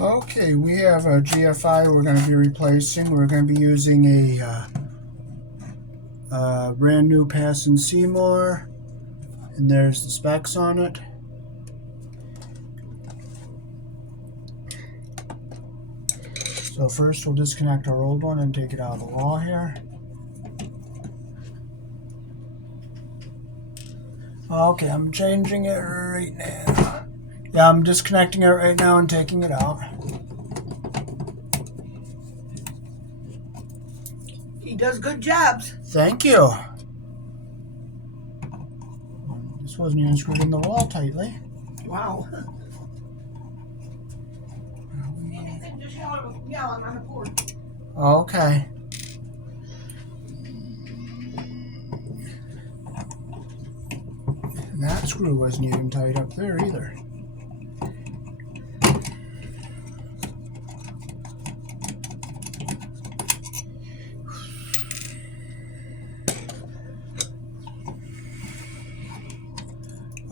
Okay, we have a GFI we're going to be replacing. We're going to be using a brand new Passon Seymour, and there's the specs on it. So first we'll disconnect our old one and take it out of the wall here. Okay, I'm changing it right now. Yeah, I'm disconnecting it right now and taking it out. He does good jobs. Thank you. This wasn't even screwed in the wall tightly. Wow. Anything, just yell on the porch. Okay. And that screw wasn't even tight up there either.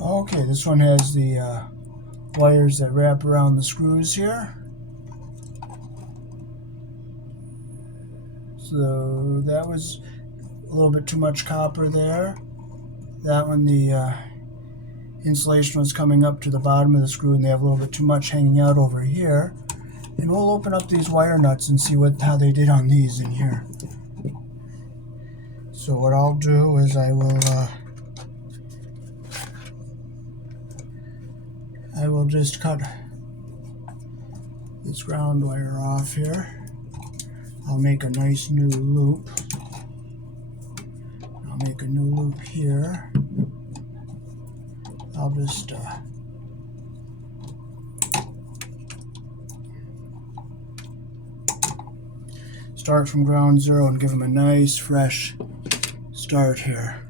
Okay, this one has the wires that wrap around the screws here. So that was a little bit too much copper there. That one, the insulation was coming up to the bottom of the screw, and they have a little bit too much hanging out over here. And we'll open up these wire nuts and see how they did on these in here. So what I'll do is I will just cut this ground wire off here. I'll make a nice new loop. I'll make a new loop here. I'll just start from ground zero and give them a nice fresh start here.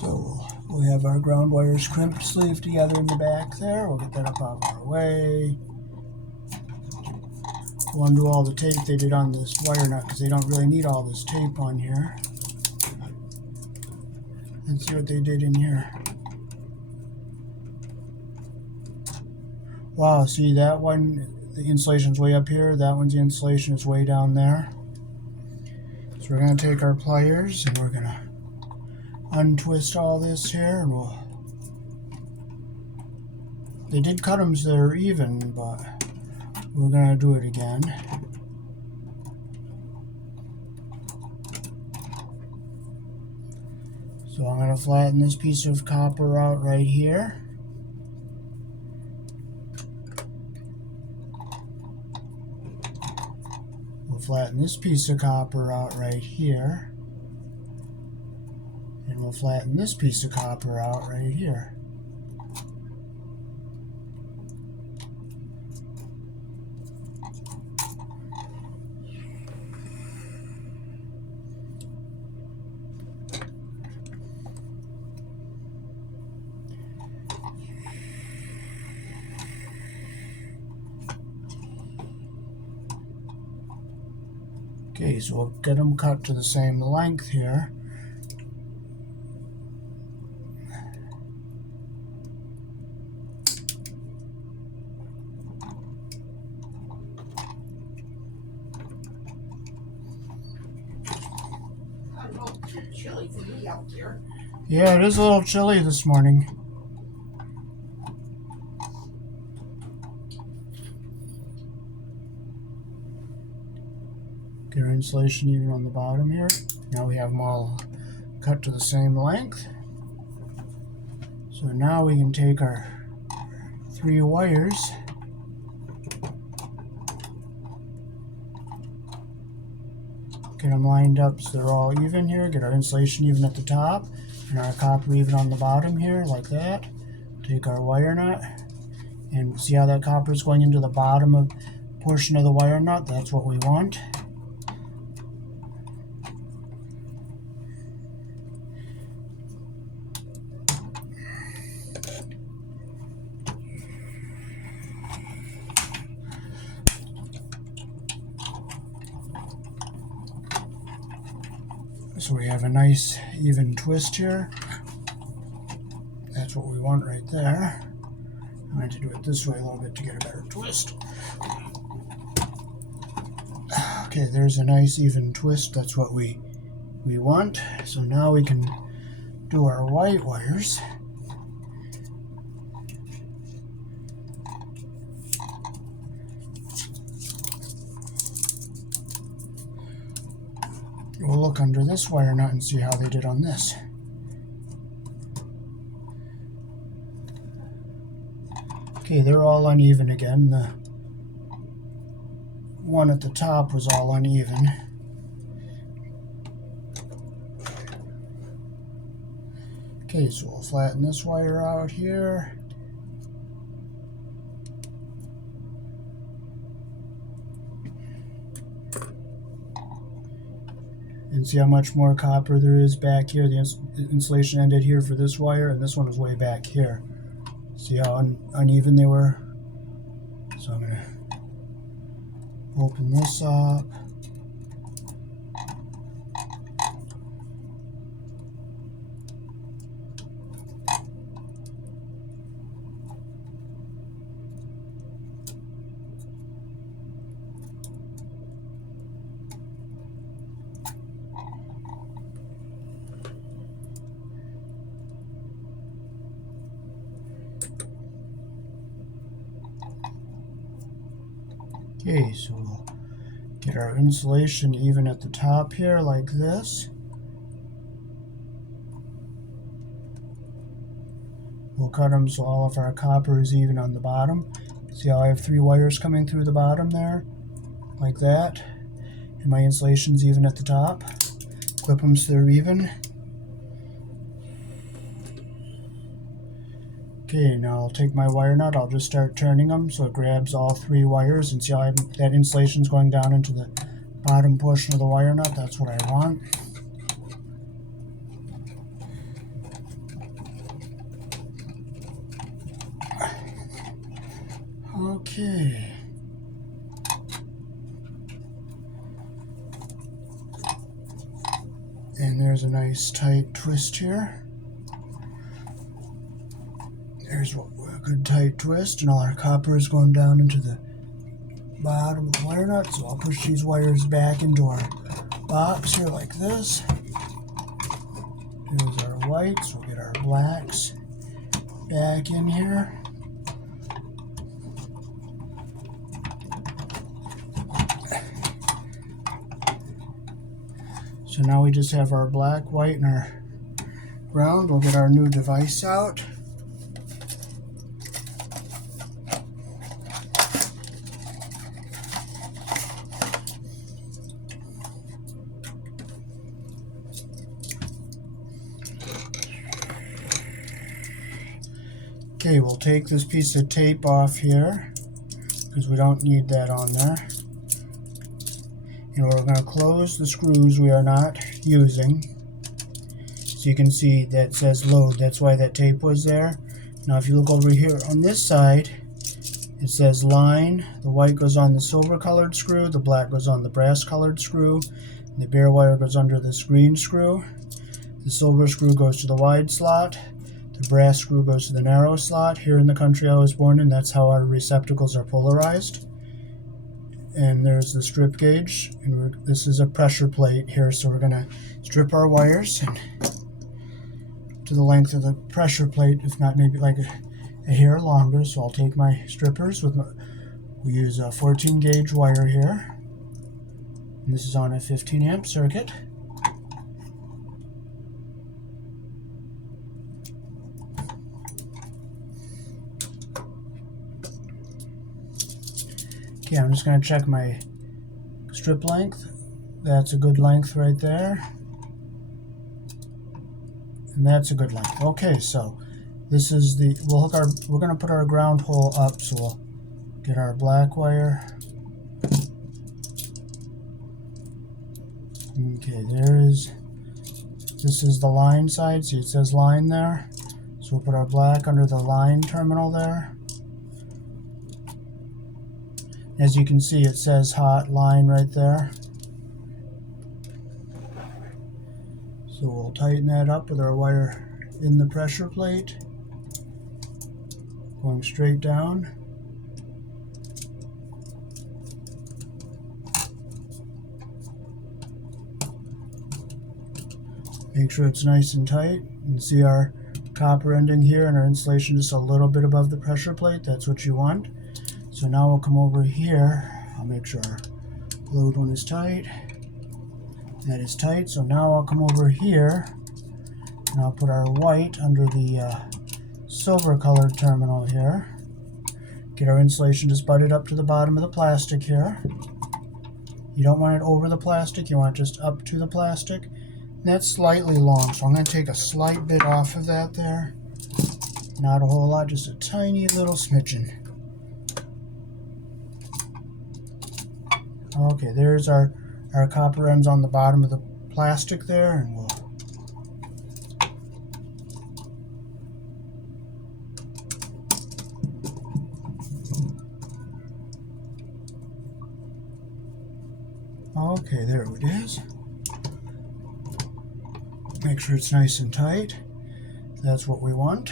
So we have our ground wires crimped sleeve together in the back there. We'll get that up out of our way. We'll undo all the tape they did on this wire nut because they don't really need all this tape on here. And see what they did in here. Wow, see that one, the insulation's way up here. That one's the insulation is way down there. So we're going to take our pliers and we're going to untwist all this here, and they did cut them so they're even, but we're going to do it again. So I'm going to flatten this piece of copper out right here. We'll flatten this piece of copper out right here. And we'll flatten this piece of copper out right here. Okay, so we'll get them cut to the same length here. Chilly for me out there. Yeah, it is a little chilly this morning. Get our insulation even on the bottom here. Now we have them all cut to the same length. So now we can take our 3 wires . Get them lined up so they're all even here. Get our insulation even at the top and our copper even on the bottom here, like that. Take our wire nut and see how that copper is going into the bottom of portion of the wire nut. That's what we want. So we have a nice even twist here. That's what we want right there. I'm going to do it this way a little bit to get a better twist. Okay, there's a nice even twist. That's what we want. So now we can do our white wires. We'll look under this wire nut and see how they did on this. Okay, they're all uneven again. The one at the top was all uneven. Okay, so we'll flatten this wire out here. And see how much more copper there is back here. The insulation ended here for this wire, and this one was way back here. See how uneven they were? So I'm going to open this up. Okay, so we'll get our insulation even at the top here like this. We'll cut them so all of our copper is even on the bottom. See how I have 3 wires coming through the bottom there, like that. And my insulation's even at the top. Clip them so they're even. Okay, now I'll take my wire nut, I'll just start turning them so it grabs all 3 wires, and see how that insulation's going down into the bottom portion of the wire nut. That's what I want. Okay. And there's a nice tight twist here. There's a good tight twist, and all our copper is going down into the bottom of the wire nut. So I'll push these wires back into our box here like this. Here's our whites. We'll get our blacks back in here. So now we just have our black, white, and our ground. We'll get our new device out. Okay, we'll take this piece of tape off here because we don't need that on there. And we're going to close the screws we are not using. So you can see that says load. That's why that tape was there. Now if you look over here on this side, it says line. The white goes on the silver colored screw, the black goes on the brass colored screw, and the bare wire goes under this green screw. The silver screw goes to the wide slot. The brass screw goes to the narrow slot. Here in the country I was born in, that's how our receptacles are polarized. And there's the strip gauge, and this is a pressure plate here, so we're going to strip our wires and to the length of the pressure plate, if not maybe like a hair longer. So I'll take my strippers we use a 14 gauge wire here, and this is on a 15 amp circuit. Okay, I'm just going to check my strip length. That's a good length right there. And that's a good length. Okay, so this is we're going to put our ground hole up, so we'll get our black wire. Okay, this is the line side, see it says line there. So we'll put our black under the line terminal there. As you can see, it says hot line right there. So we'll tighten that up with our wire in the pressure plate, going straight down. Make sure it's nice and tight. You can see our copper ending here and our insulation just a little bit above the pressure plate. That's what you want. So now we'll come over here. I'll make sure our glued one is tight. That is tight. So now I'll come over here and I'll put our white under the silver colored terminal here. Get our insulation just butted up to the bottom of the plastic here. You don't want it over the plastic, you want it just up to the plastic. And that's slightly long, so I'm going to take a slight bit off of that there. Not a whole lot, just a tiny little smidgen. Okay, there's our copper ends on the bottom of the plastic there, and we'll okay, there it is. Make sure it's nice and tight. That's what we want.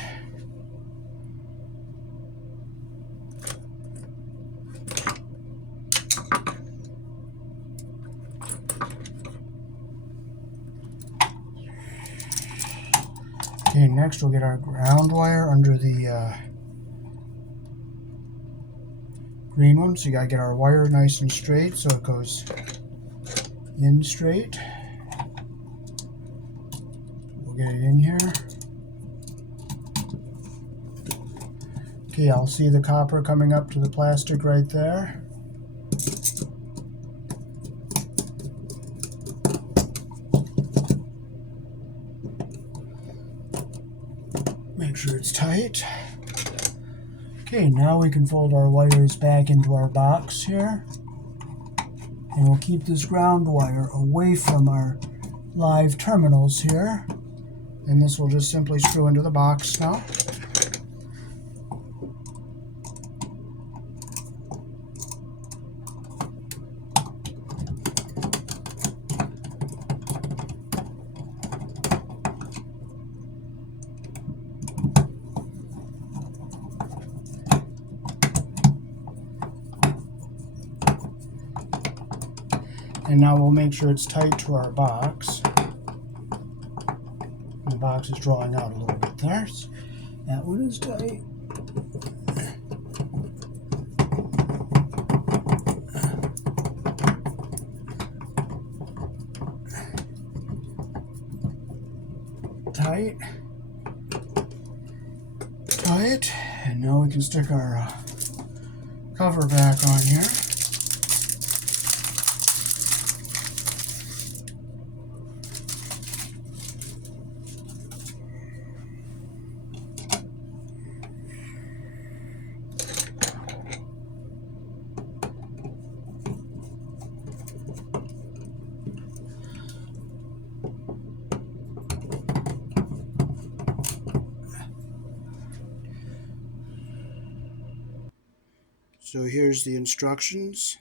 Okay, next we'll get our ground wire under the green one. So you gotta get our wire nice and straight so it goes in straight. We'll get it in here. Okay, I'll see the copper coming up to the plastic right there. Make sure it's tight. Okay, now we can fold our wires back into our box here. And we'll keep this ground wire away from our live terminals here. And this will just simply screw into the box now. And now we'll make sure it's tight to our box. The box is drawing out a little bit there. So that one is tight. Tight. Tight. And now we can stick our cover back on here. So here's the instructions.